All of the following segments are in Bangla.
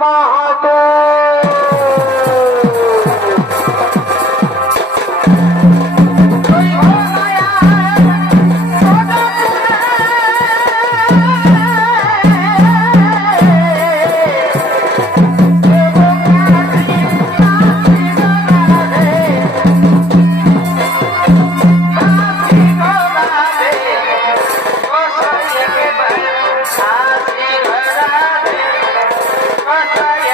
মাহাতো। Yeah.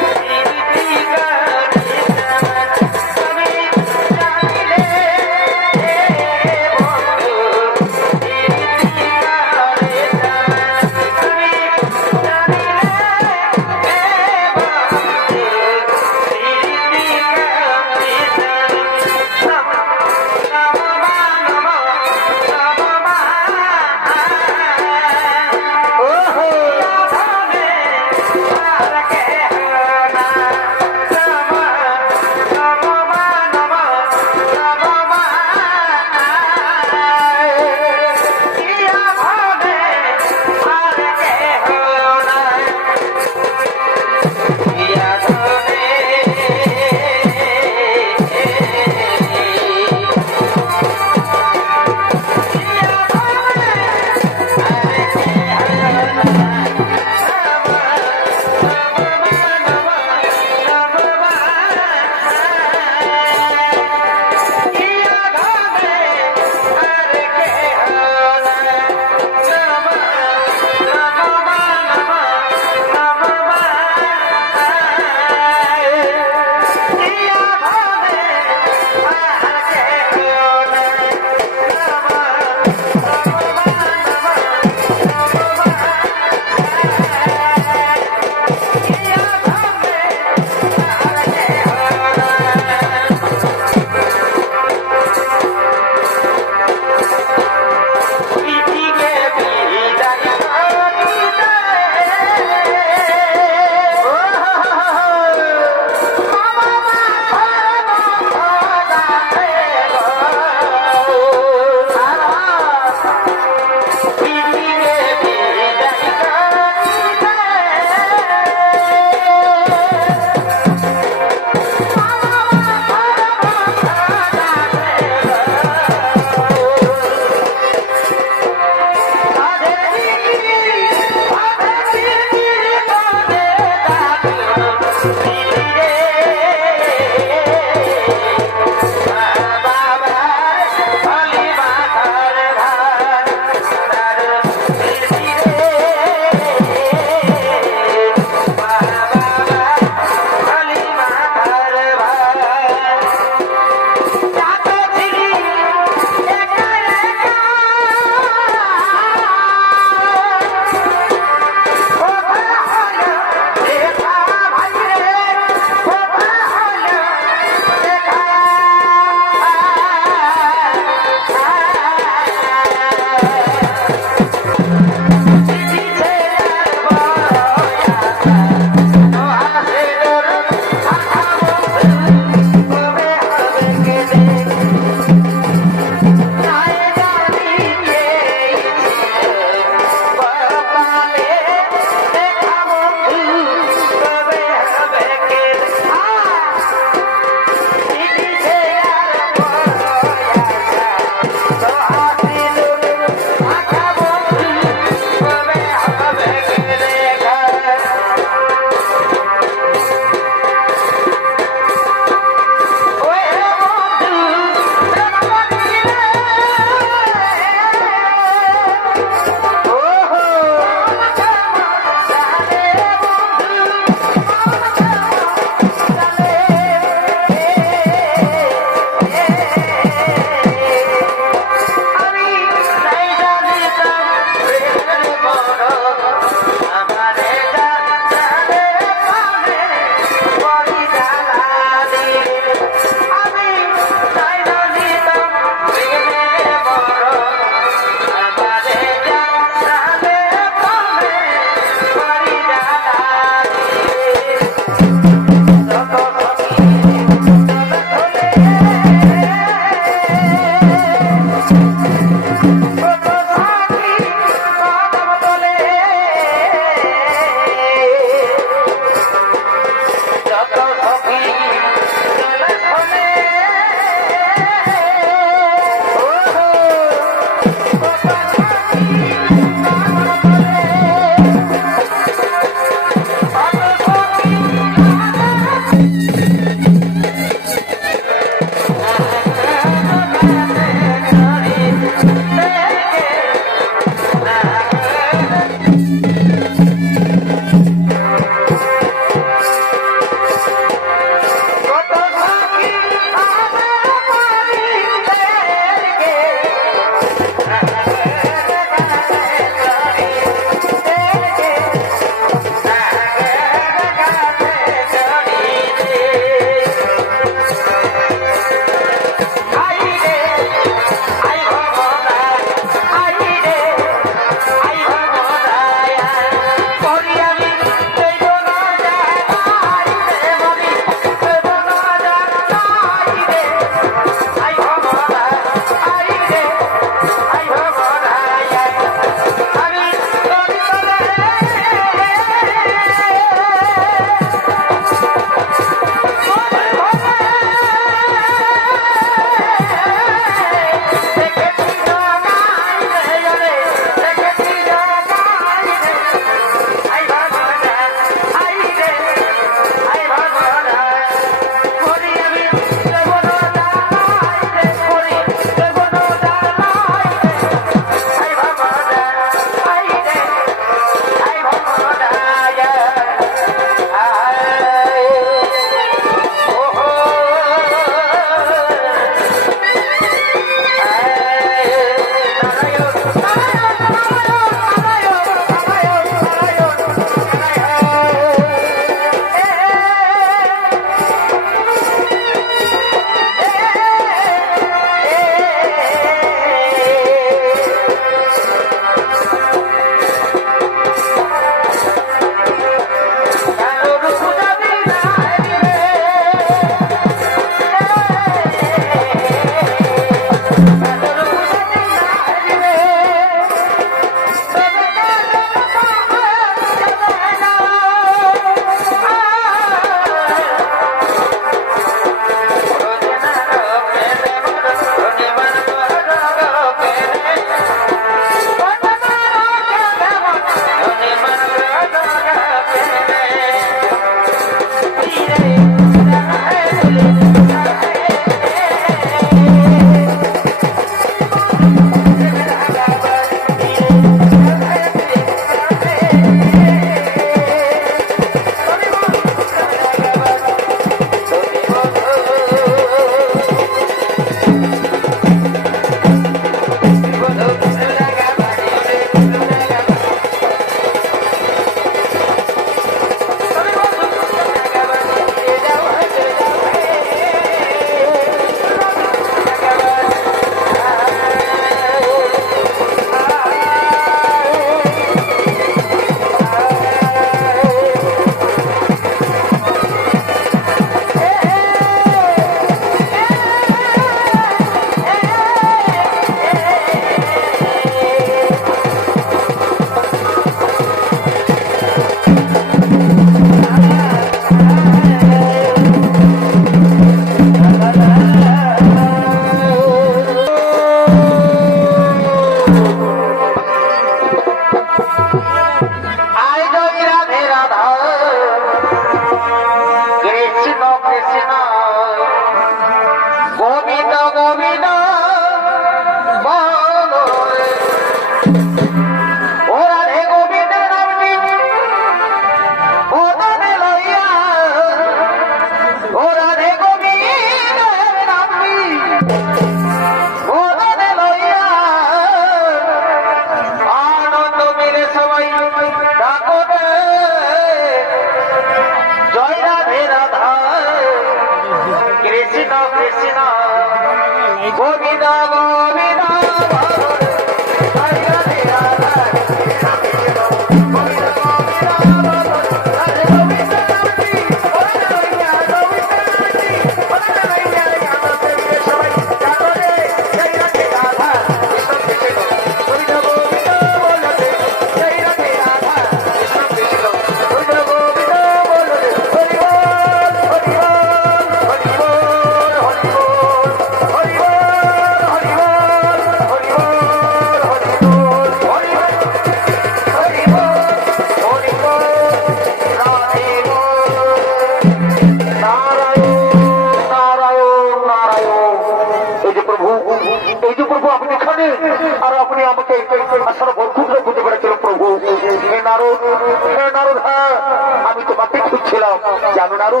আমি তোমাকে খুঁজছিলাম জানো নারু,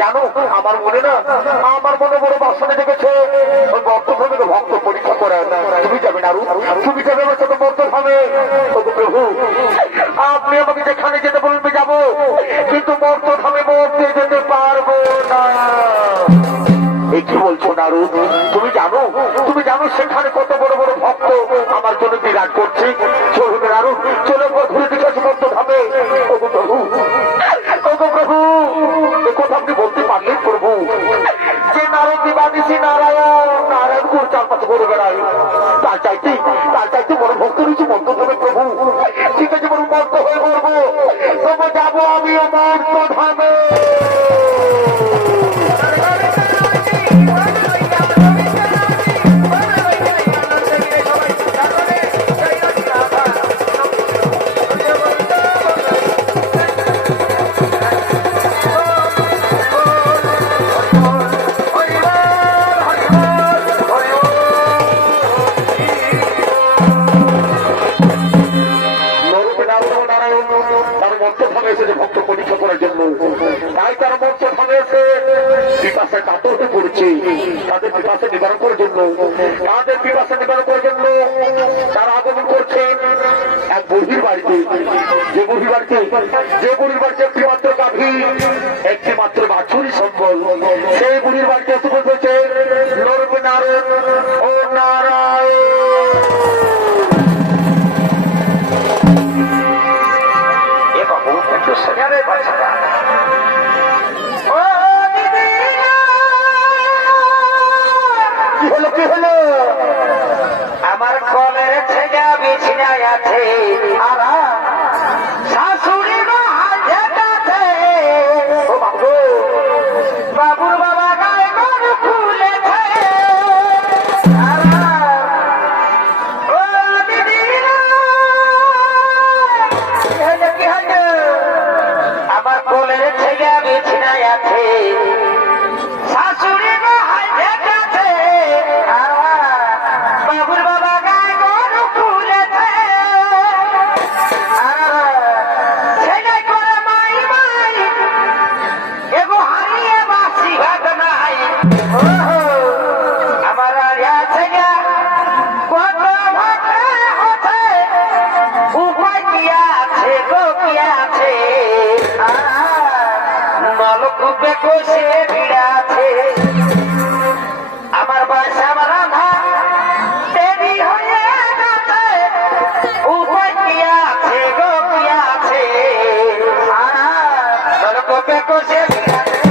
জানো আমার মনে না, আমার মনে বড় বাসনে দেখেছে ওই মর্তভূমিকে ভক্ত পরীক্ষা করে। তুমি যাবে নারু, তুমি যাবে আমার সাথে মর্তভূমে। প্রভু আপনি আমাকে যেখানে যেতে বলবে যাবো, কিন্তু মর্তভূমে মরতে যেতে পারবো না। এই কি বলছো নারু? তুমি জানো, তুমি জানো সেখানে কত বড় বড় ভক্ত আমার জন্য বিরাট করছে। চলুন নারু, চলে ঘুরে দিকে মর্তভূমে। ওগো প্রভু, ওগো প্রভু, এ কথা আপনি বলতে পারলেন প্রভু যে নারদ দিবানিসি নারায়ণ নারায়ণ গুরু চারপাশে ঘুরে বেড়ায়, তার চাইতে বড় ভক্ত রয়েছে মর্তভূমে প্রভু। ঠিক আছে বড় মর্ত হয়ে মরবো, তবু যাবো আমিও মর্তভূমে। ভক্ত পরীক্ষা করার জন্য, তাই তার মর্তভূমে এসে পিপাসায় কাতর হয়ে পড়েছে। তাদের পিপাসা নিবারণ করার জন্য, তাদের পিপাসা নিবারণ করার জন্য তারা আগমন করছেন এক বুড়ির বাড়িতে। যে বুড়ির বাড়িতে একটি মাত্র গাভী, একটি মাত্র বাছুরি সম্বল। সেই বুড়ির বাড়িতে এসে বলতেছে নরবে নারায়ণ ও নারায়ণ। আমার কলের ছেলে বিছনায় আছে, আর শাশুড়ি আছে। বাবুর বাবা গায়ে গরু খুলেছে। আমার কলের ছেলে বিছনায় আছে, শাশুড়ি আছে। বাবুর বাবা গায়ে গরু খুলেছে। ছেলে করে মাই মাই এগো হারিয়ে বাসি ভাত নাই। আমার আছে কত ভাতে হচ্ছে, উপায় কি আছে গো কি আছে। নলকূপে কষে ভিড়া আছে। আমার বাসা রাধা দেরি হয়ে গেছে, উপায় কি আছে গো কি আছে। নলকূপে কষে ভিড়া আছে।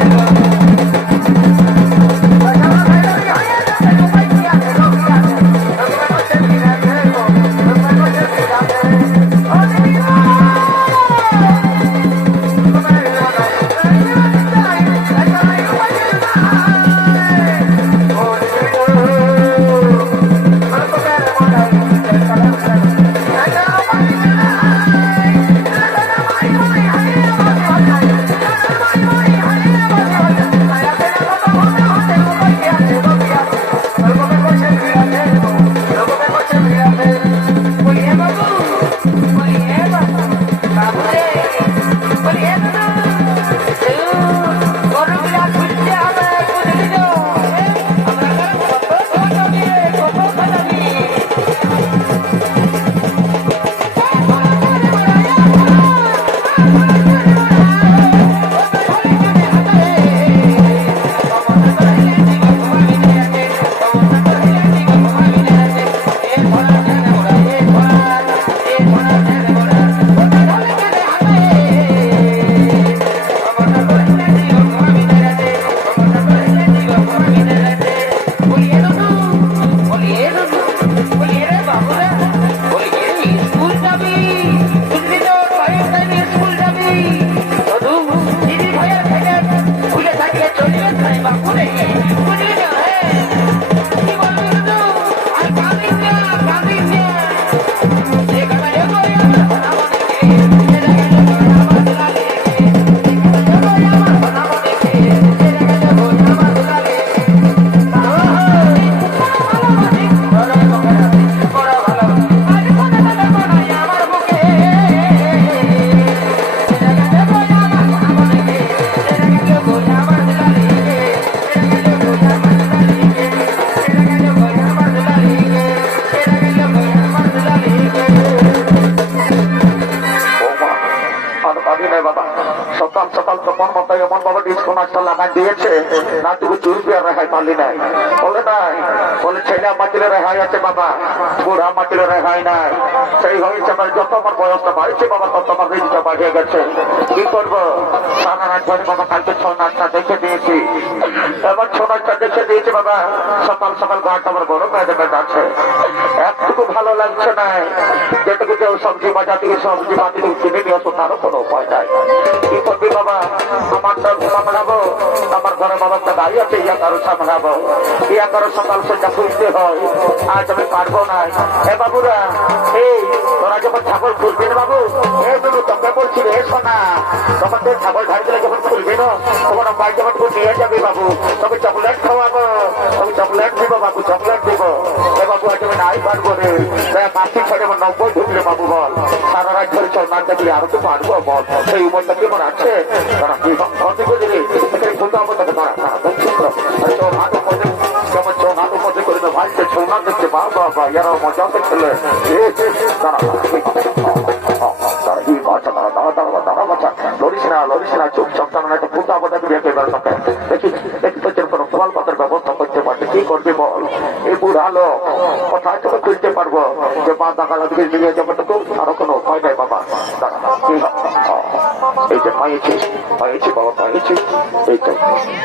বুঝলি না কি বলবি শুধু আর কাঁদিস না এখানে দেখো আমার সকাল সকাল তখন মাথায় এমন বাবা ডিসকাউন্ট একটা লাগাই দিয়েছে না তুমি চুরপি আর রেহাই পারলি নাই বলে নাই বলে ছেলে আমার দিলে রেহাই আছে বাবা বুড়া আমার দিলে রেহাই নাই সেই হয়েছে আমার যত আমার বয়সটা বাড়ছে বাবা তত আমার ঋণটা বাড়িয়ে গেছে কি করবো সারা রাত ধরে বাবা কালকে ছৌ নাচটা দেখে দিয়েছি এবার ছৌ নাচটা দেখে দিয়েছি বাবা সকাল সকাল গাটা আমার বড় হয়ে যাবে যাচ্ছে একটুকু ভালো লাগছে না যেটুকু যে সবজি বাজার থেকে সবজি বাজার থেকে কিনে নিয়ে আসো তারও কোনো উপায় নাই কি করবি বাবা আমারটা সামলাবো আমার ঘরে বাবা একটা গাড়ি আছে ইয়া কারো সামলাবো ইয়া কারো সকাল সন্ধ্যা খুঁজতে হয় আজ আমি পারবো না এ বাবুরা এই তোরা যখন ছাগল খুলবি না বাবু এই বাবু তোকে বলছি রে শোনা তখন তোর ছাগল ধারি দিলে যখন খুলবি না তখন বাড়ি যখন তুই নিয়ে যাবি বাবু তবে চকলেট খাওয়াবো তবে চকলেট দিব বাবু চকলেট দিব এ বাবু আজ আমি নাই পারবো রে মাসি ছেড়ে 90 ঢুকলে বাবু বল সারা রাত ধরে চল না দেখলে আরো তো পারবো বল সেই উমরটা কেমন আছে তারা কি ঘটে করে রে এখানে কোনটা হবে তাকে তারা তোর হাত উপরে যেমন চোখ হাত উপরে করে ভাইকে ছৌনা দেখতে বাবা বা ইয়ারা মজা দেখলে তারা কি বাচ্চা তারা তারা বাচ্চা লড়িস না চুপ সপ্তাহ একটা ফুটা বোটাকে বিয়ে করে বেড়াতে দেখি তোর কোনো ফল পাতার ব্যবস্থা করতে পারছে কি করবি বল এই বুড়া লোক কোথায় তোকে খুলতে পারবো যে মা দাকালা দিকে নিয়ে যাবো তো আরো কোনো উপায় নাই বাবা এই যে পাইছি বাবা পাইছি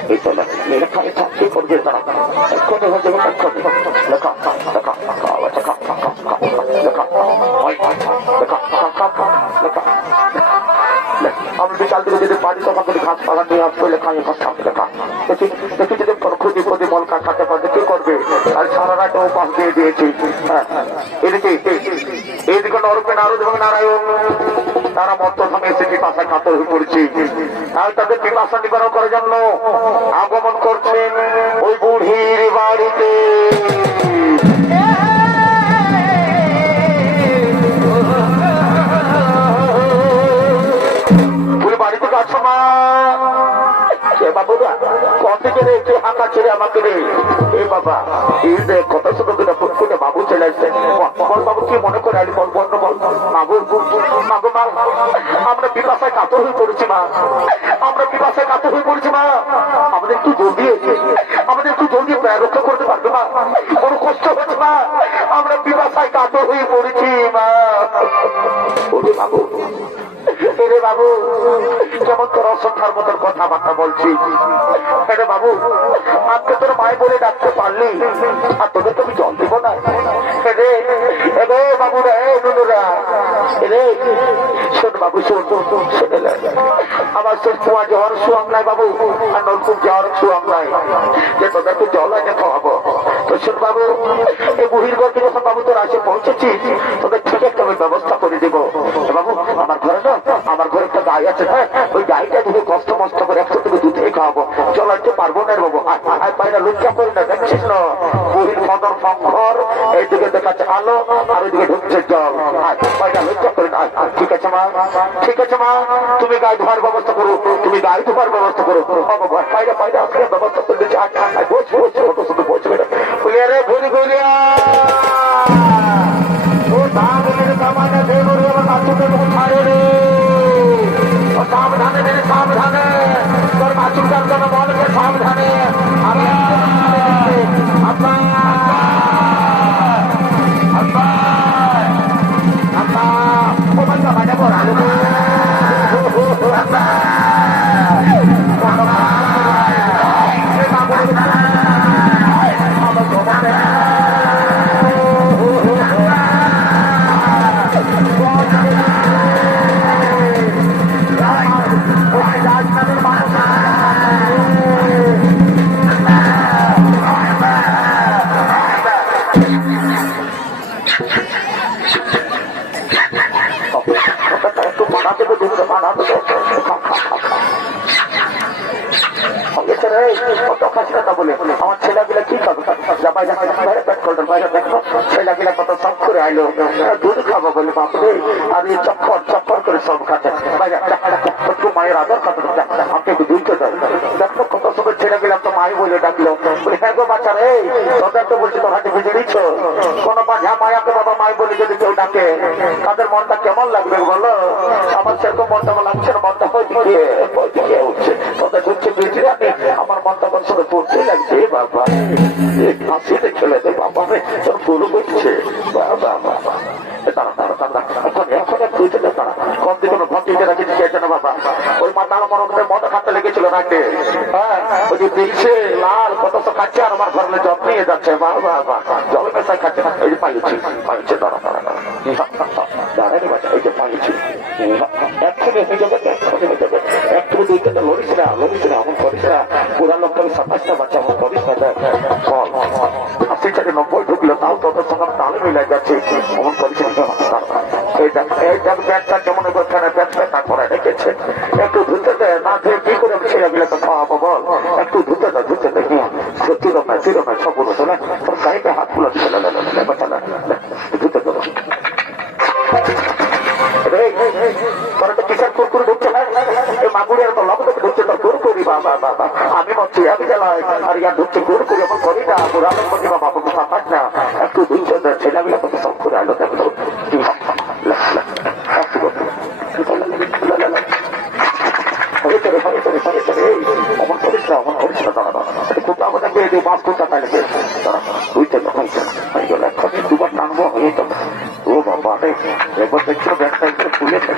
এই তো লেখা কি করবে তারা এক্ষুনি হয়ে যাবে এক্ষুনি লেখা আমি বিকাল থেকে যদি পারি তখন যদি ঘাস পালা নিয়ে আসবো লেখা লেখা দেখি যদি খুঁজি খুঁজি মল কাটতে পারবে কি করবে আর সারা রাত উপাস দিয়ে দিয়েছি হ্যাঁ এইদিকে নরকে নারদ এবং নারায়ণ তারা মন্ত্রধামে এসে পিপাসায় কাতর হয়ে পড়েছি আর তাদের পিপাসা নিবারণ করার জন্য আগমন করছেন ওই বুড়ির বাড়িতে বাড়িতে কাছে মা বাবুরা কত রে কে হাঁকা ছেড়ে আমাকে রে এ বাবা এই যে কত ছোট পুটকুটে বাবু চলে আসছে বল বাবু কি মনে করে আলি বল বল বল মাগো মা আমরা পিপাসায় কাতর হয়ে পড়েছি মা আমরা পিপাসায় কাতর হয়ে পড়েছি মা আমাদের একটু জলদি প্রায় রক্ষা করতে পারবে মা কোনো কষ্ট হচ্ছে মা আমরা পিপাসায় কাতর হয়ে পড়েছি মা ওরে বাবু রে বাবু যেমন তোর অসংখ্যার মতন কথাবার্তা বলছি রে বাবু আজকে তোর মায় বলে ডাকতে পারলি আর তোদের তো আমি জল দিব না রে বাবু রে নুনুরা রে শোন বাবু শোন আমার শেষ তোমার যাওয়ার সুয়াম নাই বাবু আর নলকূপ যাওয়ার সুয়াম নাই যে তোদেরকে জল আগে খাওয়াবো তো শোন বাবু এই বুড়ির ঘরকে যখন বাবু তোর আসে পৌঁছেছিস তোদের ঠিক একটা আমি ব্যবস্থা করে দেবো বাবু আমার ঘরে না আমার ঘরে একটা গাই আছে হ্যাঁ ওই গাইটা দুটো কষ্ট মষ্ট করে একশো থেকে দুধে খাওয়াবো চল আনতে পারবো না বাবু আর বাইরে লুচ্চা করি না দেখছিস না বুড়ির মদন ঘর এইদিকে দেখাচ্ছে আলো আর ওইদিকে ঢুকছে জল বাইরে লুচ্চা করি না ঠিক আছে মা তুমি গাই ধোয়ার ব্যবস্থা করো বাইরে আসলে ব্যবস্থা করে দিচ্ছি বসে কত শুধু বসবে না বলিয়া রে ভুলি গলিয়া সাবধানে তোর মাছুরটার জন্য বলবে সাবধানে ছেলেগুলো কি খাবে বাইরে পেট করলেন বাইরে দেখো ছেলেগুলো কত সব করে আইলো দুধ খাবো বলে বাপরে আর এই চক্কর করে সব খাচ্ছে বাইরে একটু মায়ের আদর খাতে আমাকে একটু দুধ দেয় দেখো কত সময় ছেলেগুলো তো মাই বলে ডাকলো বলে হ্যাঁ গো বাচ্চা রে তোদের তো বলছি তোর হাতে বুঝে দিচ্ছ কোনো মাঝা মায়াকে বাবা মাই বলে যদি কেউ ডাকে তাদের মনটা কেমন লাগবে বলো আমার সেরকম মনটা লাগছে না মনটা ওইদিকে উঠছে তোদের ঢুকছে বুঝছি আমি আমার মনটা আমার সঙ্গে পড়তে লাগছে বাবা হাসিতে খেলে দে বাবা তোর ফুল করছে বাবা বাবা ওই মাথা আমার মতো খাতে লেগেছিল নাকি হ্যাঁ ওই যে দেখছে লাল কত তো খাচ্ছে আর আমার ঘরে জল নিয়ে যাচ্ছে বাবা বাবা জল মেশাই খাচ্ছে এই যে পাইছি দাঁড়া দাঁড়া দাঁড়ানি বাচ্চা এই যে পাইছি এক্ষুনি হয়ে যাবে একটু দুই তিনটা লড়িস না এমন করিস না পুরা লোকটা সাতাশটা বাচ্চা এমন করিস না দেখ চল 80 থেকে 90 ঢুকলো তাও তোদের সঙ্গে তালে মিলে যাচ্ছে এমন করিস এই দেখ ব্যাগটা কেমন করছে ব্যাগটা করে রেখেছে একটু ধুতে দে না ধুয়ে কি করে ছেলেগুলো তো খাওয়াবো বল একটু ধুতে দে চিরমে সব বলো চলে তোর গাড়িতে হাত গুলো ধুতে দেবো কিসের কুরকুরি ঢুকছে না এই মাগুরের তো লক ঢুকছে তোর কুরকুরি বাবা বাবা আমি মরছি আমি গেলাম আর ইয়ার ঢুকছে কুরকুরি আমার করি না বুড়ালের মধ্যে বাবা বাবু পাপাস না একটু ধুচ্ছে ছেলেগুলো তো সব করে আলো দেখলো দুবার টানবো ও বাবা এবার দেখছো ব্যাগটা একটু খুলেছে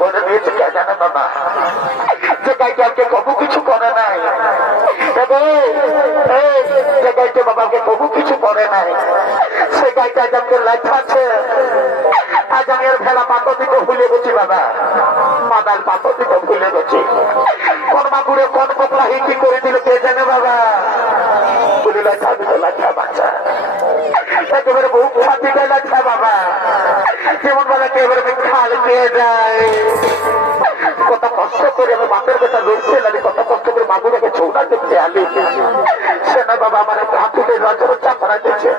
করে দিয়েছে কে জানে বাবা যে গাইকে কবু কিছু করে নাই যে গাইতে বাবাকে কবু কিছু করে নাই সে গাইটা যাকে লেখাচ্ছে আজ আমি আর ভেলা পাতো দিতে ভুলে গেছি বাবা মাদাল পাতো দিতে ভুলে গেছি কোন মাগুরে কোন পোকলা হিকি করে দিল কে জানে বাবা বলে লেখা দিতে লেখা বাচ্চা একেবারে বহু খাতিটা লেখা বাবা যেমন বলে একেবারে খাল খেয়ে যায় কত কষ্ট করে আমি বাপের বেটা লড়ছে লাগে কত কষ্ট করে মাগুরাকে ছৌটা দেখতে আলি সে না বাবা আমার একটা হাতুটে রাজের চাপ রাখছে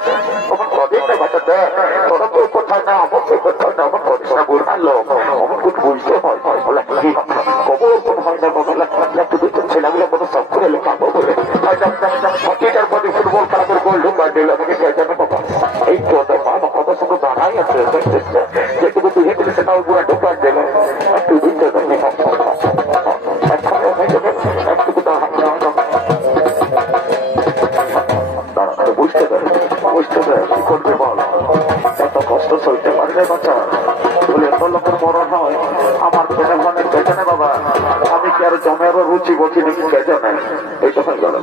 আমার কদিন না বাচ্চা দেখ তোর তো কোথায় না আমার তো কোথায় না আমার পরিষ্কার বুড়ার লোক আমার খুব বুঝতে হয় বলে কবর কোন হয় না বাবা একটু দুটো ছেলেগুলো কত সব করে লেখাবো বলে হকিটার পরে ফুটবল খেলা করে গোল ঢুকা দিল আমাকে কে জানে বাবা এই কত বাবা কত সঙ্গে দাঁড়াই আছে যেটুকু তুই হেঁটে সেটাও পুরা ঢুকা দিল একটু দিতে বুঝতে পারে কি করবে বল এত কষ্ট সইতে পারবে বাচ্চা বলে এত লোকের মরণ হয় আমার পেটে মানে পেটে না বাবা আমি কি আর জমের রুচি বলছি নাকি কে জানে এই তো হয়ে গেল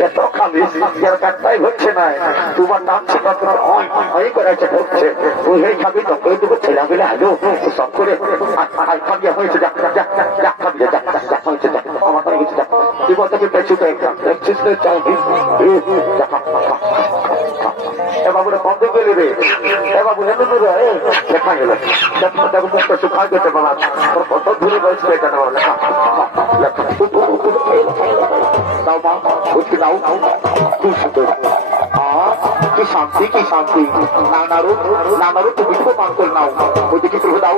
এত খালিস কাটটাই হচ্ছে না তোমার নামছে করেছে ঢুকছে ওই খাবি তো ওই দুটো ছেলেগুলো আলো সব করে খাবিয়া হয়েছে হয়েছে আমার হয়েছে তুই বলতে পেছুতে একদম দেখছিস বাবুরা বন্ধ করে রে বাবু হেন লেখা গেল শুকাই যেতে বলা কত দূরে বয়স এটা লেখা দাও মা বলছি দাও তুই শুধু কি শান্তি কি শান্তি নানারও তুমি তো পান করে নাও ওই দিকে প্রভু দাও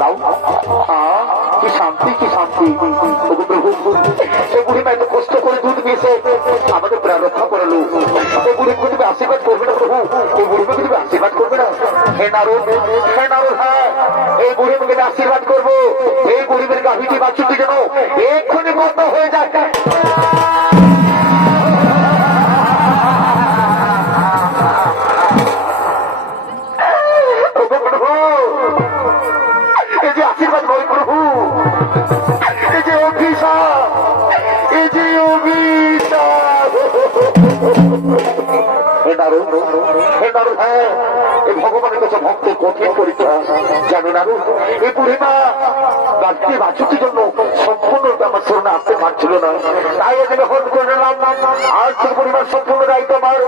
দাও কি শান্তি কি শান্তি প্রভু সেই বুড়ি মা এত কষ্ট করে দুধ মিশে আমাদের প্রাণ রক্ষা করালো এই বুড়িকে তুমি আশীর্বাদ করবে না প্রভু এই বুড়িকে তুমি আশীর্বাদ করবে না হে নারদ হ্যাঁ এই বুড়ি মুখে আশীর্বাদ করবো এই বুড়িদের গাভীটি বাচ্চুটি যেন এক্ষুনি বন্ধ হয়ে যায় এই যে আশীর্বাদ করে প্রভু এই যে অভিশাপ নারদ হে নারদ, হ্যাঁ এই ভগবানের কাছে ভক্তের কঠিন পরীক্ষা। জানো নারদ, এই বুড়িমা বাড়িতে বাছুটির জন্য সম্পূর্ণ আমার শরণে আসতে পারছিল না, তাই এদিকে হন করে নিলাম। আজ থেকে পরিবার সম্পূর্ণ দায়িত্ব আমার,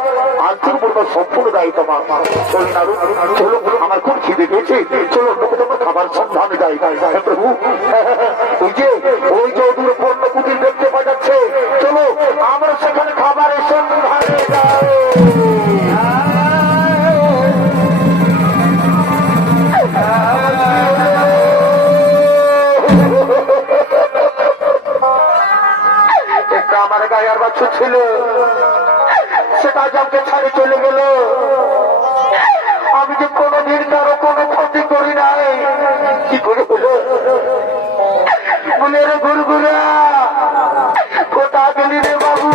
আজ থেকে পরিবার সম্পূর্ণ দায়িত্ব আমার। চলো নারদ, চলো, আমার খুব খিদে পেয়েছে, চলো লোকে তোমার খাবার সন্ধানে যাই। হে প্রভু, ওই যে দূরে পণ্য কুটির দেখতে পাওয়া যাচ্ছে, চলো আমরা সেখানে খাবারের সন্ধানে যাই। একটা আমার গায়ে আর বাচ্চা ছিল, সেটা জমকে ছাড়ে চলে গেল। আমি যে কোনোদিন কারো কোনো ক্ষতি করি নাই, কি করে হলো? বলে রে গুরগুরা, কোথা গেলি রে বাবু?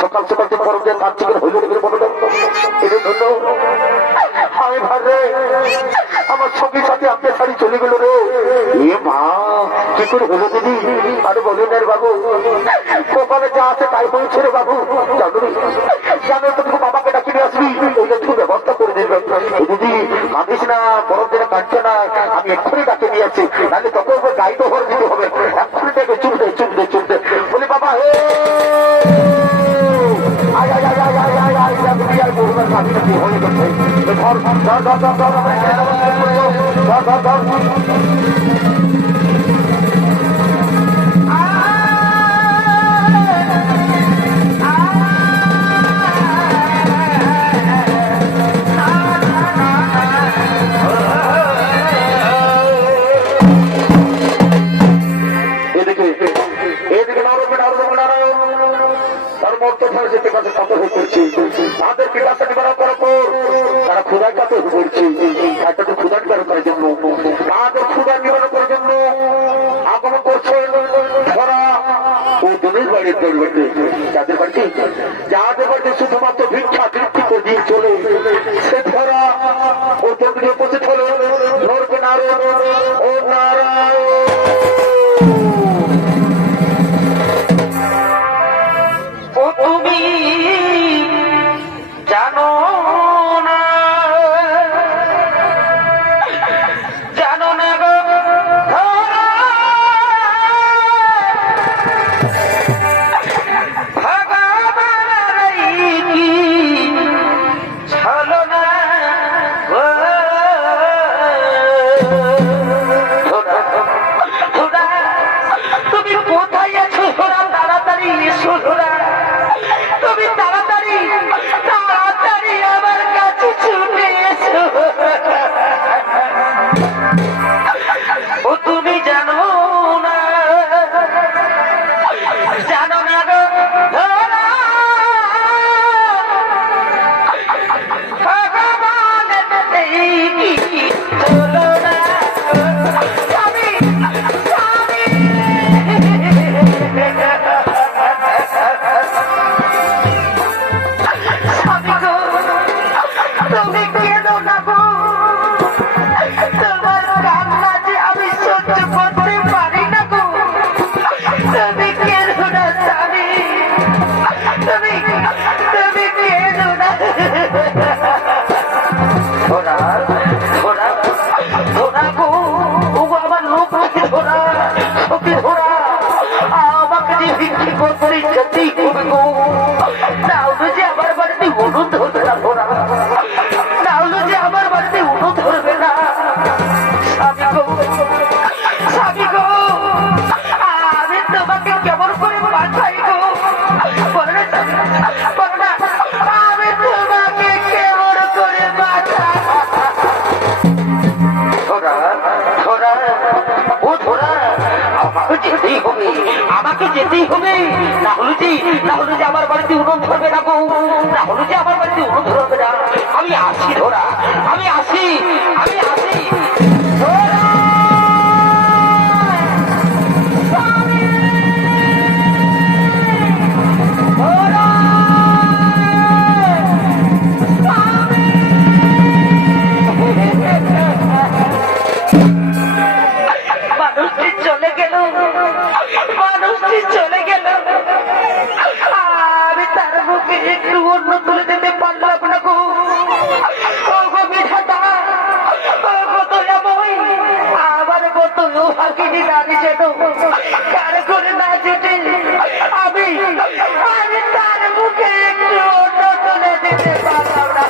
সকাল সকাল তো বরফ দিয়ে কাজ চিকেন হইল বলো, এটা ধরো আমি ভাবে আমার সঙ্গী সাথে আপনি শাড়ি চলে গেল রে। এ মা, কি করে হলো দিদি? আরে বলুন রে বাবু, কপালে যা আছে তাই হয়েছে রে বাবু। জানো জানো তো তুমি বাবাকে ডাকি নিয়ে আসবি, ওইটা তুমি ব্যবস্থা করে দেবে। দিদি কাঁদিস না, বরফ দিনে কাঁদছে না, আমি এক্ষুনি ডাকে নিয়ে আসছি, নাহলে তখন গাড়ি তো ভরে দিতে হবে। এক্ষুনি দেখে চুপতে চুপতে চুপতে বলি বাবা হে তাদের পিতাকে নিবারণ করার পর তারা ক্ষুধার কাছে পড়ছে, তাদের ক্ষুধার নিবারণ করার জন্য, তাদের ক্ষুধার নিবারণ করার জন্য আগমন করছে ধরা ও দলের বাড়ির দলবাড়িতে। যাদের বাড়িতে যাদের বাড়িতে শুধুমাত্র ভিক্ষা বৃত্তি করে দিয়ে চলে, সে ধরা ও দলকে উপস্থিত হলো নরকে নারদ ও নারায়ণ। তুমি জানো না, জানো না গো ভগবান কি ছলো না গো। তুমি কোথায় আছো? তাড়াতাড়ি এসো, তুমি তাড়াতাড়ি তাড়াতাড়ি আমার কাছে ছুটে এসো। ও তুমি জানো না, জানো না গো ভগবান চলো না স্বামী, স্বামী। তুমি কেঁদো না গো, তোমার কান্না যে আমি সহ্য করতে পারি না গো। তুমি কেঁদো না স্বামী, তুমি তুমি কেঁদো না। ধরা ধরা ধরা গো, আমার লোক ধরা ধরা, আমাকে যে ভিক্ষে করতে যেতেই হবে গো, তাহলে যে আমার বাড়িতে উনুন ধরবে না ধরা, তাহলে যে আমার বাড়িতে উনুন ধরবে না। স্বামী গো, স্বামী গো, আমি তোমাকে কেমন করে বাঁচাই গো? বলো না স্বামী, বলো না, আমি তোমাকে কেমন করে বাঁচাই? ধরা ধরা ও ধরা, আমাকে যেতেই হবে, আমাকে যেতেই হবে, না হলে যে আমার বাড়িতে উনুন ধরবে না গো, না হলে যে আমার বাড়িতে উনুন ধরবে না। আমি আসি ধরা, আমি আসি, আমি আসি ধরা। মানুষটি চলে গেল, মানুষটি স্বামী চলে গেল, আমি তার মুখে একটু অন্য তুলে দিতে পারলাম না গো। ও গো বিধাতা, ও গো দয়াময়, আমার মতো ভাগিনী নারী যেন কার করে না যেতে আমি তার মুখে একটু অন্য তুলে দিতে পারলাম না।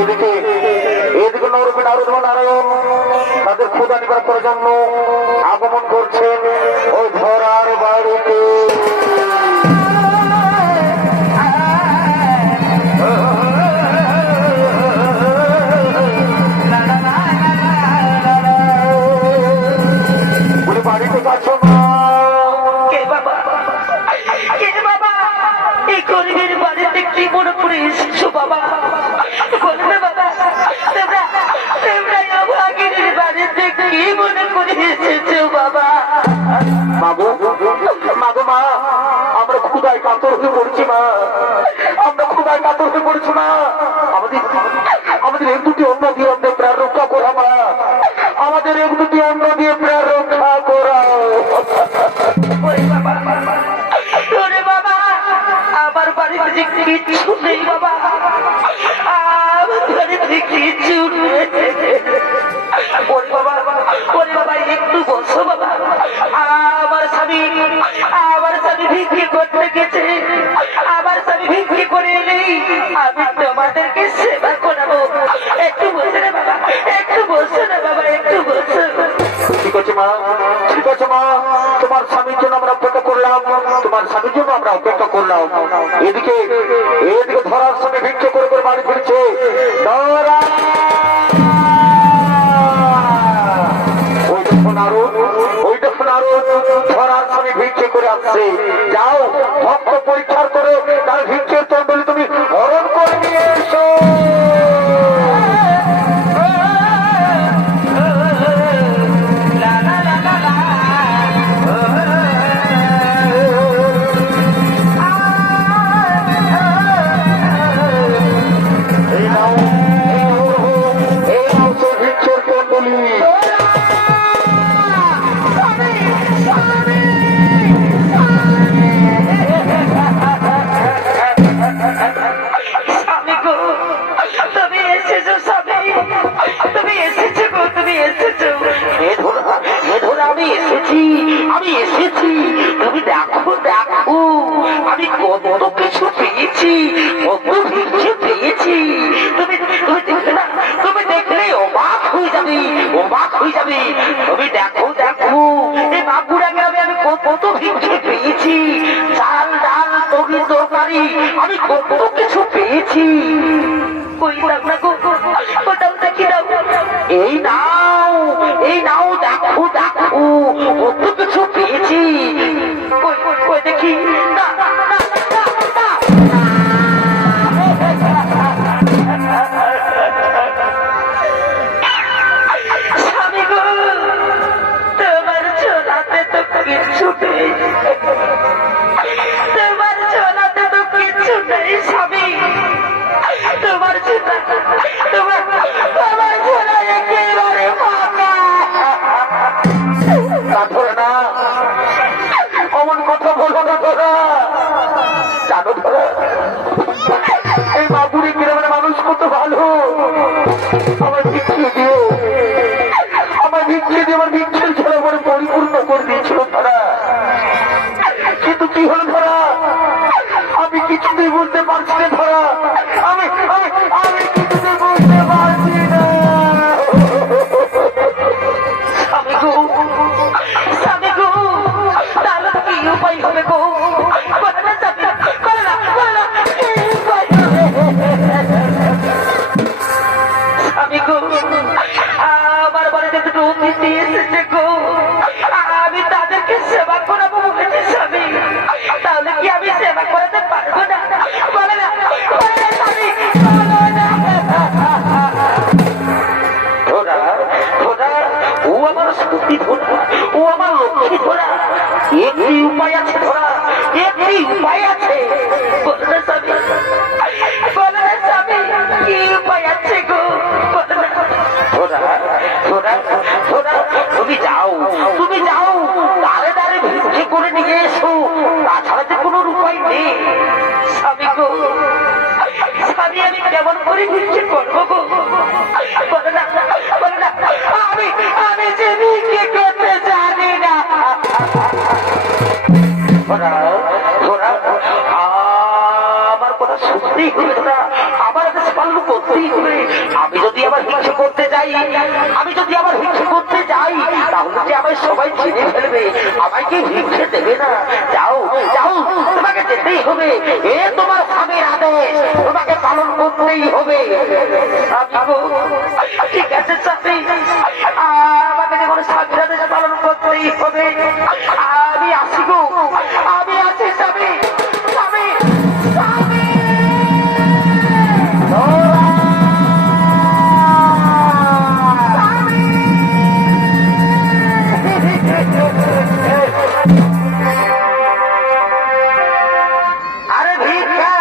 এদিকে নরকে নারদ ও নারায়ণ তাদের ক্ষুধা নিবারণ করার জন্য আগমন করছেন ওই ধরার বাড়িতে। বাড়িতে যাচ্ছ না? কে বাবা, কে বাবা, এই গরিবের বাড়িতে কি মনে করে এসেছো বাবা? বলো না বাবা, তোমরা ভাগিনীর বাড়িতে কি মনে করে এসেছো বাবা? মাগো মাগো মা, আমরা ক্ষুধায় কাতর হয়ে পড়ছি মা, আমরা ক্ষুধায় কাতর হয়ে পড়ছি মা। আমাদের এক দুটি অন্ন দিয়ে আমাদের প্রাণ রক্ষা করা মা, আমাদের এক দুটি অন্ন দিয়ে প্রাণ রক্ষা করা। ওরে বাবা, আমার বাড়িতে যে কিচ্ছু নেই বাবা, আমার বাড়িতে কিচ্ছু নেই। ওরে বাবা একটু বসো বাবা, আমার স্বামী ভিক্ষে করতে গেছে, আমার স্বামী ভিক্ষে করে এলেই আমি তোমাদেরকে সেবা করাবো। একটু বসে না বাবা, একটু বসো না বাবা, একটু বসো। ঠিক আছে মা, ঠিক আছে মা, তোমার স্বামীর জন্য আমরা অপেক্ষা করলাম, তোমার স্বামীর জন্য আমরা অপেক্ষা করলাম। এদিকে ধরার স্বামী ভিক্ষে করে করে বাড়ি ফিরছে। ধরা, ওই দেখুন আরো ধরার স্বামী ভিক্ষে করে আসছে। যাও ভক্ত পরীক্ষার করে তার ভিক্ষের তন্ডলি তুমি হরণ করে নিয়ে এসো। আমি এসেছি, তুমি দেখো দেখো আমি কত কিছু পেয়েছি, কত কিছু পেয়েছি। তুমি দেখলে অবাক হয়ে যাবে, অবাক হয়ে যাবে। তুমি দেখো দেখো এই বাঁকুড়া গ্রামে আমি কত ভিক্ষে পেয়েছি, চাল ডাল তরকারি আমি কত কিছু পেয়েছি। ওই ওটাও দেখি দাও, এই নাও দেখো দেখো কত কিছু পেয়েছি। ওই দেখি না, স্বামী গো, তোমার ছোলাতে তো কিচ্ছু নেই, তোমার ছোলাতে তো কিচ্ছু নেই স্বামী। তোমার ছোলা একেবারে ফাঁকা। ধরে না, অমন কথা বলো না ধরা। জানো ধরা, এই বাবুরি গ্রামের মানুষ কত ভালো। আমার ভিক্ষে দিয়ে আমার ভিক্ষের ছেলে পরে পরিপূর্ণ করে দিয়েছিল ধরা। কিন্তু কি হলো ধরা, আমি কিছুতেই বুঝতে পারছি না ধরা, আমি কিছুতেই বুঝতে পারছি না। স্বামী গো, তাহলে কি উপায় হবে গো? স্বামী গো, আমার বাড়িতে দুটো অতিথি এসেছে গো, আমি তাদেরকে সেবা করাবো বলেছি স্বামী, তাহলে কি আমি সেবা করাতে পারবো না? বলে না স্বামী, ও আমার সত্যি ধরা, ও আমার লক্ষ্মী ধরা। একটি উপায় আছে ধরা, একটি উপায় আছে। বলে না স্বামী, কি উপায় আছে গো? ধরা, তুমি যাও, দাঁড়ে কেমন করে ভিক্ষে করবো গো? বলো না, বলো না। আমি যে ভিক্ষে করতে জানি না। আমার কথা শুনতেই হবে তোরা, আমার কাছে পালন করতেই হবে। আমি যদি আবার হিংসে করতে যাই, তাহলে যে আমায় সবাই চিনে ফেলবে, আমায় কি হিংসে দেবে না? যাও যাও, তোমাকে যেতেই হবে। এ তোমার স্বামীর আদেশ, তোমাকে পালন করতেই হবে। ঠিক আছে স্বামী, আমাকে যখন স্বামীর আদেশ পালন করতেই হবে, আমি আসি গো, আমি আছি স্বামী, স্বামী, স্বামী। আরে ভিক্ষা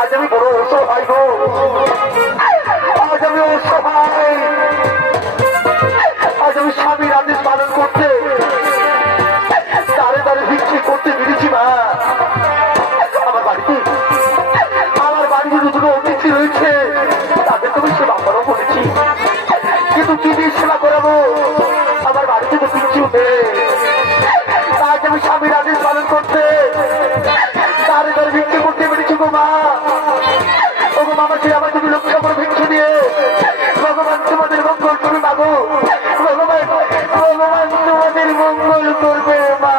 আজ আমি বড় অসহায় গো, আজ আমি অসহায়। আজ আমি স্বামীর আদেশ পালন করতে তারে তারে ভিক্ষে করতে পেরেছি। মা, আমার বাড়িতে দুটো অতিথি রয়েছে, তাদের তুমি সেবা করো বলেছি, কিন্তু কি দিয়ে সেবা করাবো? আমার বাড়িতে তো কিচ্ছু নেই। আজ আমি স্বামীর আদেশ পালন করতে তারে তারে ভিক্ষে করতে পেরেছি গো। মা, ও গো মামা, সে আমার তুমি লক্ষ্য করে ভিক্ষে দিয়ে ভগবান তোমাদের মঙ্গল করবে। মাগো ভগবান, ভগবান তোমাদের মঙ্গল করবে। মা,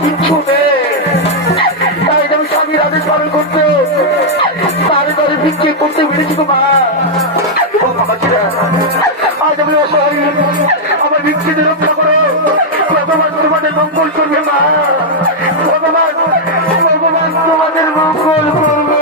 কিচ্ছু নেই, তাই আমি স্বামীর আদেশ পালন করতে তারে তারে ভিক্ষে করতে পেরেছি গো মা। ও বাবাজিরা, আজ আমি অসহায়, আমার ভিক্ষিতে রক্ষা করো। ভগবান তোমাদের মঙ্গল করবে মা, ভগবান ভগবান তোমাদের মঙ্গল করবে।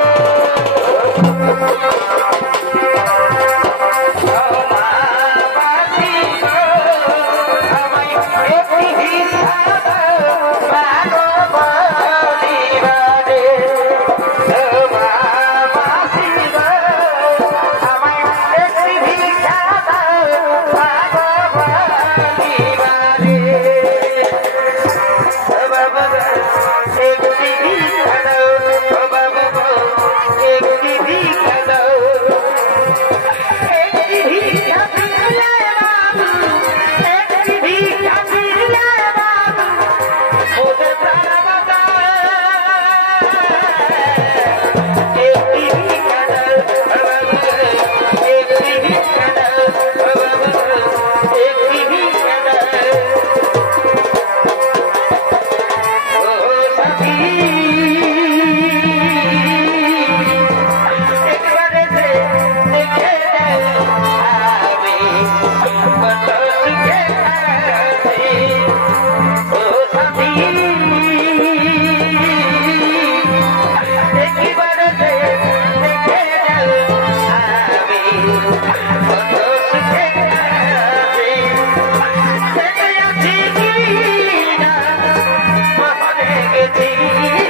গেছি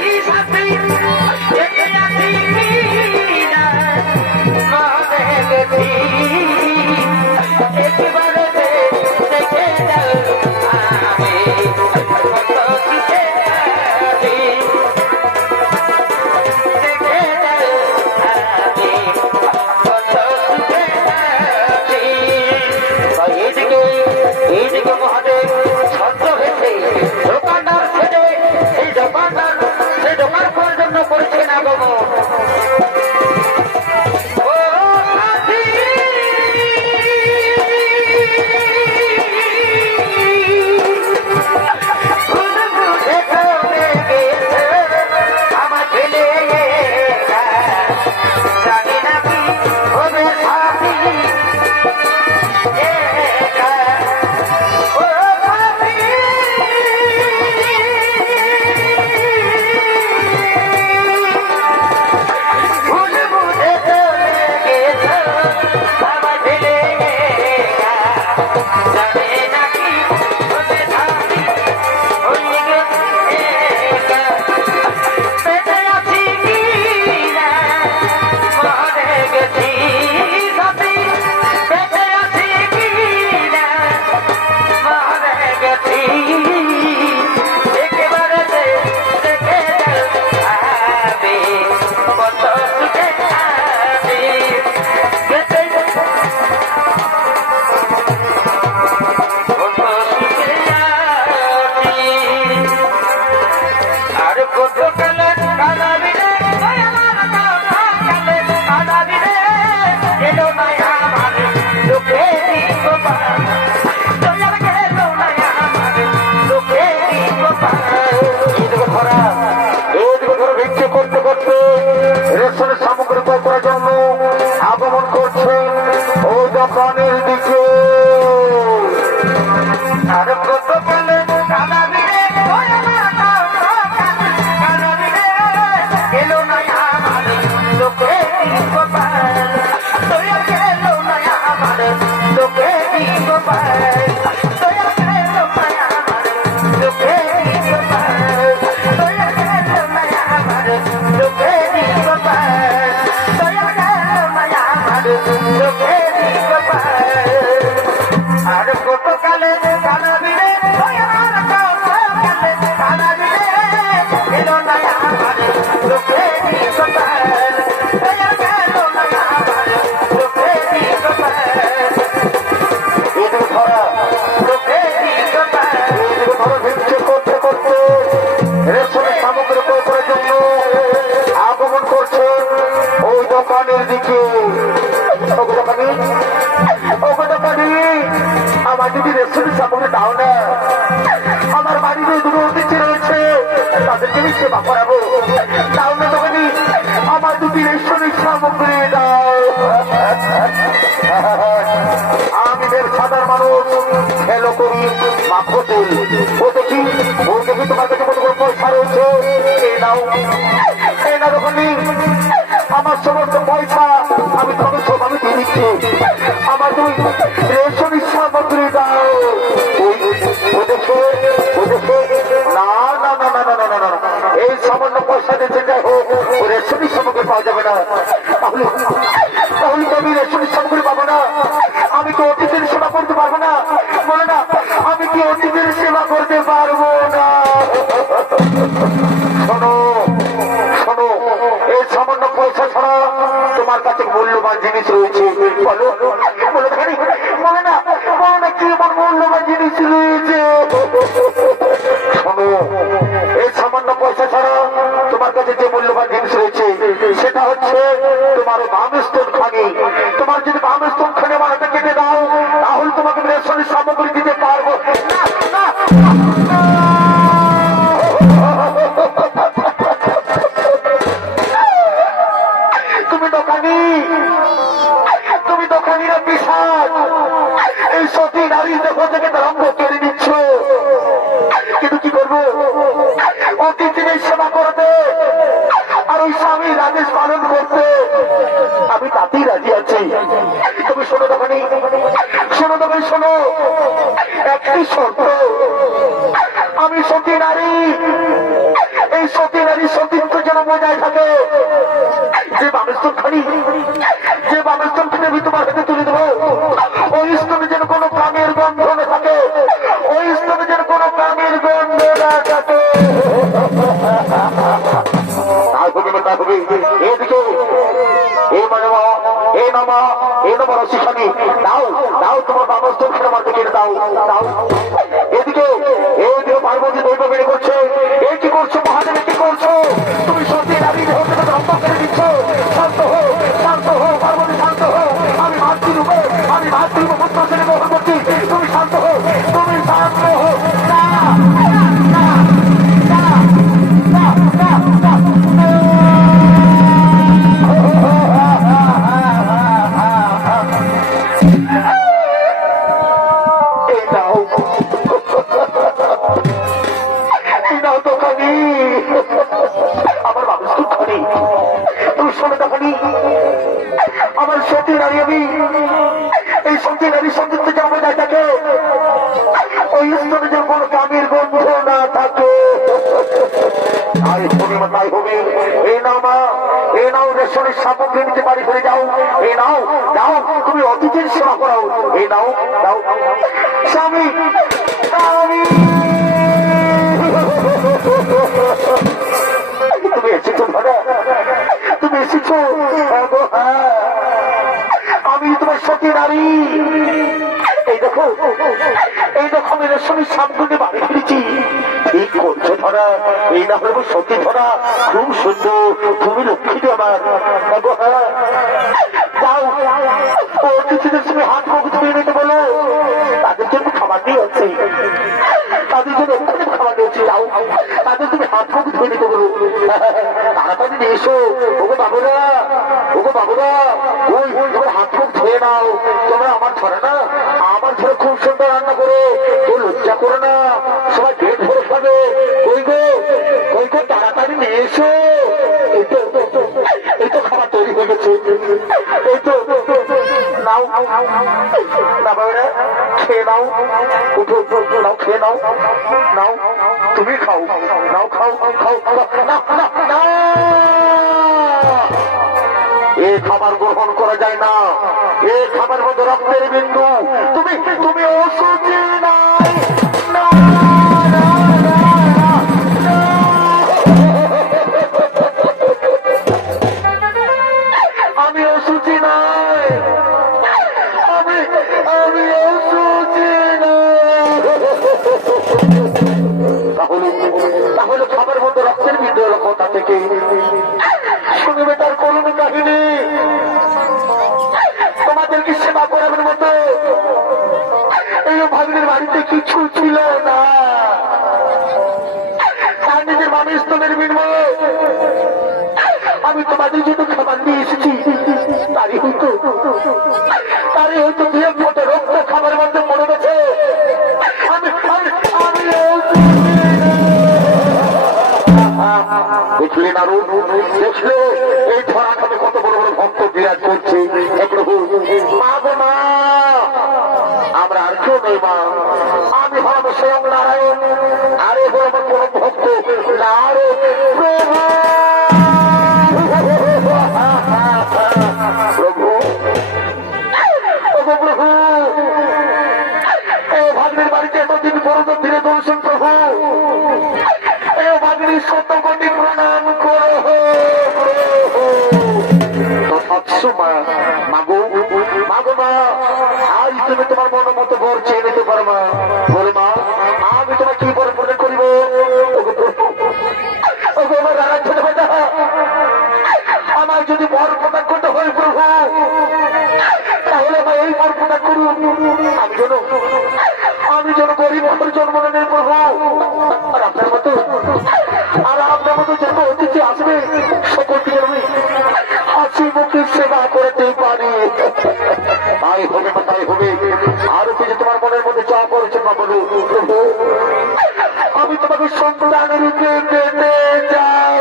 তাদেরকে আমি সেবা করাবো। তাহলে তখন আমার দুটি রেশনের সামগ্রী দাও। আমি বেশ সাধারণ মানুষ, খেলো করি মাখো তেল। ও দেখি তোমার কাছে কত করে পয়সা রয়েছে, এই নাও। এই না তখন আমার সমস্ত পয়সা আমি তোমাকে সব আমি দিয়ে দিচ্ছি। আমার দুই রেশনের সামগ্রী দাও। না না না না না না না না, এই সামান্য পয়সা দিতে যাই হোক রেশনের সামগ্রী পাওয়া যাবে না। তাহলে তাহলে তো আমি রেশনের সামগ্রী পাবো না। আমি তো অতিথির সেবা করতে পারবো না। বলে না আমি কি অতিথির সেবা করতে পারবো না? শোনো শোনো, এই সামান্য পয়সা ছাড়া তোমার কাছে মূল্যবান জিনিস রয়েছে। বলো বলো দেখি, বলে না কি আমার মূল্যবান জিনিস রয়েছে? শোনো, এই সামান্য পয়সা ছাড়া তোমার কাছে যে মূল্যবান জিনিস রয়েছে সেটা হচ্ছে তোমার বাম স্তন খানি। তোমার যদি বাম স্তন খানি আমার হাতে কেটে দাও তাহলে তোমাকে রেশনের সামগ্রী দিতে পারবো না। তুমি দোকানিরা পিশাচ, এই সতী নারী দেখো থেকে রঙ্গ কেড়ে নিচ্ছ। কিন্তু কি করবো, অতিথিদের সেবা করতে আর ওই স্বামীর আদেশ পালন করতে আমি তাতেই রাজি আছি। তুমি শোনো দোকানি, শোনো দোকানি, শোনো একটি শর্ত। আমি সতী নারী, এই সতী নারী সতীত্ব যেন বজায় থাকে। যে বামেস্তন খানি, যে বামেস্তন খানি আমি তোমার হাতে তুলে দেবো, ওই স্তনে যেন কোনো কামের গন্ধ না থাকে, ওই স্তনে যেন কোনো কামের গন্ধ না থাকে। এদিকে এই মানবা, এই নামা, এই নামা রসিখানি দাও দাও, তোমার বামস্তন খানি আমার থেকে দাও দাও। এদিকে এইদিকে পার্বতী দৈব বেড়ে করছে। এই কি করছো মহাদেব, কি করছো? তুমি সত্যি নারী দেহ থেকে ধ্বংস করে দিচ্ছ। শান্ত হো, শান্ত হো পার্বতী, শান্ত হো। আমি মাতৃরূপে, আমি মাতৃরূপে পুত্র ছেলে গ্রহণ করছি। তুমি শান্ত হো, তুমি শান্ত হো। না না না না না না না। আমার মানুষ তো খানি, তুমি শোনো তখনই আমার সতী নারী, আমি এই সতী নারী সতীত্ব যেন বজায় থাকে, ওই স্তরে যেন কোনো কামের গন্ধ না থাকে। তাই হবে। এই নাও মা, এই নাও রেশনের সামগ্রী নিতে বাড়ি ফিরে যাও। এই নাও যাও, তুমি অতিথির সেবা করাও। এই নাও দাও। স্বামী স্বামী, তুমি এসেছো ভাড়া, তুমি এসেছো। আমি তোমার সতী নারী। এই দেখো, এই দেখো আমি রেশমের সামগ্রী বাড়ি ফিরেছি। ঠিক করছো ধরা, এই না হলে সতী ধরা, খুব সুন্দর, তুমি লক্ষ্মী আমার। যাও অতিথিদের সঙ্গে হাত মুখ ধুয়ে নিতে বলো, তাদের জন্য খাবার দিয়ে আছে, তাদের জন্য এক্ষুনি খাবার দিয়েছি। যাও তাদের তুমি হাত মুখ ধুয়ে নিতে বলো, তাড়াতাড়ি এসো। ওগো বাবুরা, ওগো বাবুরা, ওই তোমার হাত মুখ ধুয়ে নাও। তোমরা আমার ধরে না, আমার ধরে খুব সুন্দর রান্না করো, কেউ লজ্জা করো না, সবাই পেট ভরে খাবে। ওই গো, ওই গো, তাড়াতাড়ি নিয়ে এসো। এই তো খাবার তৈরি হয়ে গেছে। এই তো নাও না বাবুরা, খেয়ে নাও, উঠো নাও, খেয়ে নাও, নাও তুমি খাও, নাও খাও খাও। এ খাবার গ্রহণ করা যায় না, এ খাবার মধ্যে রক্তের বিন্দু। তুমি তুমি অসুচি নাই, আমি অসুচি নাই, আমি আমি অসুচি নাই। তাহলে তাহলে খাবার মধ্যে রক্তের বিন্দু এলো কোথা থেকে? শুনবে তার করুণ কাহিনী। তোমাদেরকে সেবা করাবের মতো এই ভাগ্নের বাড়িতে আমি তোমাদের জন্য খাবার নিয়ে এসেছি, তারই হয়তো দু এক ফোঁটা রক্ত খাবার মধ্যে পড়ে গেছে। দেখলে নারু, দেখলে এই ধরা খাবে কত বড় বড় ভক্ত বিরাজ করছে। প্রভু মা গো মা, আমরা আর কেউ নেই মা, আমি হলাম স্বয়ং নারায়ণ, আরে হল আমার পরম ভক্ত নারদ। প্রভু প্রভু প্রভু এ ভাগ্নের বাড়িতে এতদিন বড় ধীরে দর্শন। প্রভু এ ভাগ্নির শত কোটি প্রণাম করো। মাগো মাগো মা, আজ তুমি তোমার মন মতো বর চেয়ে নিতে পারো মা। বলো মা, আমি তোমার কি বড় প্রদান করিব? আমার যদি বর প্রদান করতে হয় প্রভু, তাহলে মা এই বর প্রদান করুন। আমি যেন গরিব ঘরে জন্ম নেই প্রভু, আর আপনার মতো যত অতিথি আসবে সকলকে আমি হাসি মুখে সেবা করতে পারি। তাই হবে না, তাই হবে। আরো কিছু তোমার মনের মধ্যে চা পড়েছে না বলো প্রভু, আমি তোমাকে সন্তানের রূপে পেতে চাই।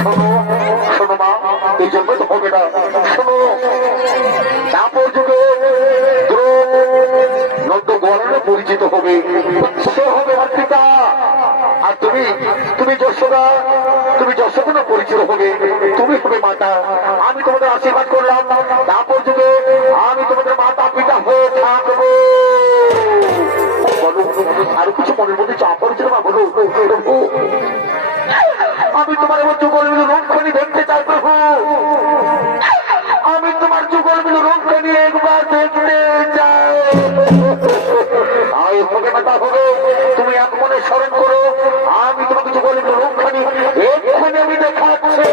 শোনো শোনো মা, এই জন্য তো হবে না। শোনো, তারপর যুগে নন্দ গোয়ালনে পরিচিত হবে, সে হবে আমার পিতা। আর তুমি যশোদা, তুমি যশোদা পরিচিত হবে, তুমি হবে মাতা। আমি তোমাদের আশীর্বাদ করলাম, তারপর যুগে আমি তোমাদের মাতা পিতা হয়ে থাকবো। বলো, আরো কিছু মনের মধ্যে চাপ পড়েছিল না বলো? আমি তোমার যুগল মিলু রক্ষণী দেখতে চাই প্রভু, আমি তোমার যুগল মিলু রক্ষণী একবার দেখতে চাই। তুমি এক মনে স্মরণ করো, আমি তোমাকে যুগল মিলু রক্ষণী এক্ষুনি আমি দেখাচ্ছি।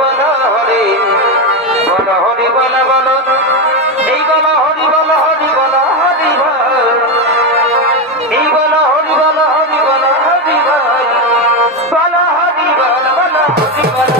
বল হরে বল হরি বল বল এই বল হরি বল হরি বল হরি বল এই বল হরি বল হরি বল হরি বল বল হরি বল বল হরি বল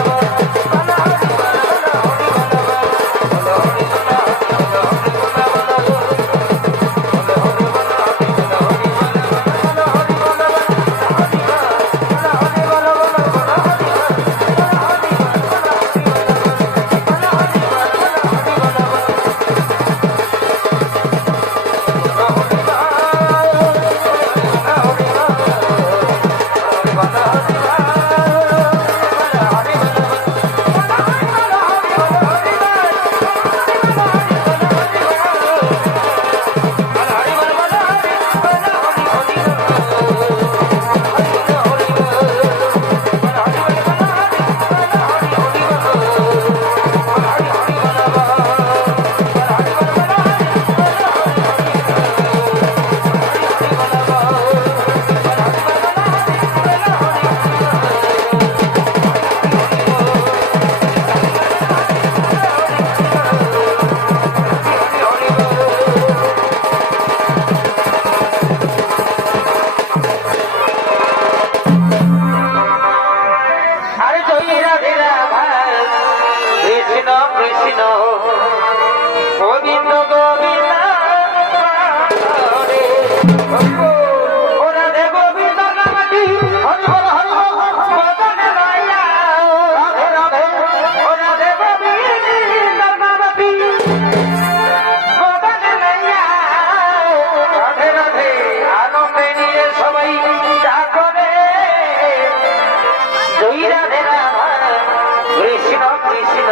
কৃষ্ণ কৃষ্ণ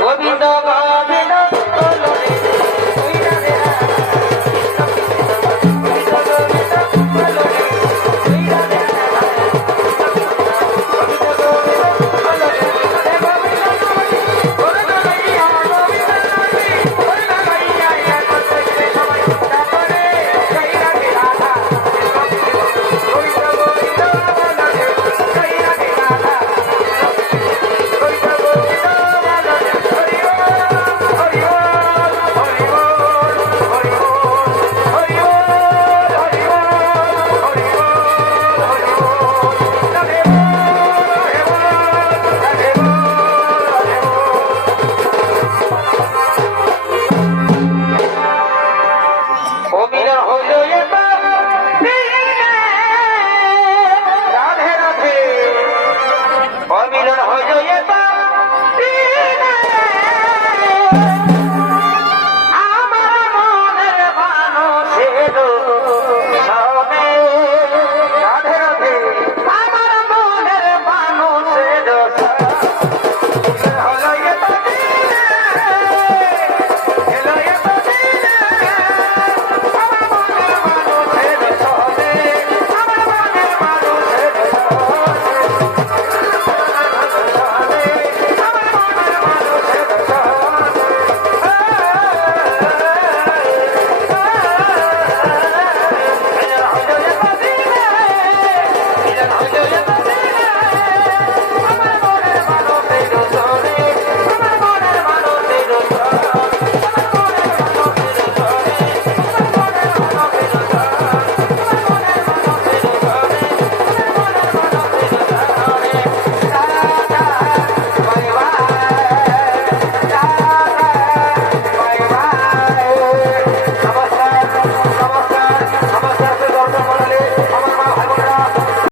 গোবিন্দ গোবিন্দ